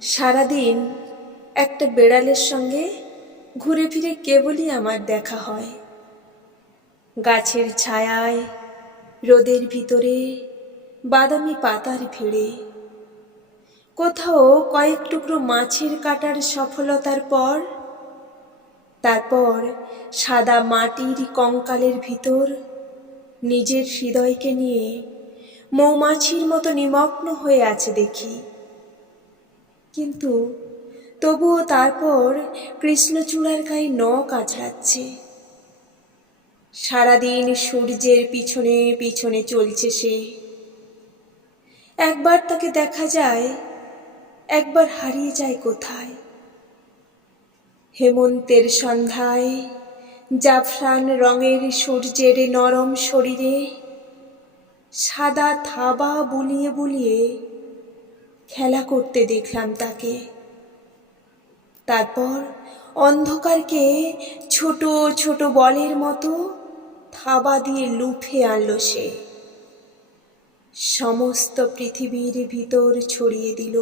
সারাদিন একটা বেড়ালের সঙ্গে ঘুরে ফিরে কেবলই আমার দেখা হয়। গাছের ছায়ায়, রোদের ভিতরে, বাদামি পাতার ভিড়ে। কোথাও কয়েক টুকরো মাছের কাটার সফলতার পর, তারপর সাদা মাটির কঙ্কালের ভিতর নিজের হৃদয়কে নিয়ে মৌমাছির মতো নিমগ্ন হয়ে আছে দেখি। কিন্তু তবুও তারপর কৃষ্ণচূড়ার গায়ে নখ আছড়াচ্ছে সারাদিন সূর্যের পিছনে পিছনে চলছে সে। একবার তাকে দেখা যায়, একবার হারিয়ে যায় কোথায়? হেমন্তের সন্ধ্যায় জাফরান রঙের সূর্যের নরম শরীরে সাদা থাবা বুলিয়ে বুলিয়ে খেলা করতে দেখলাম তাকে। তারপর অন্ধকারকে ছোট ছোট বলের মতো থাবা দিয়ে লুফে আনল সে। সমস্ত পৃথিবীর ভিতর ছড়িয়ে দিল।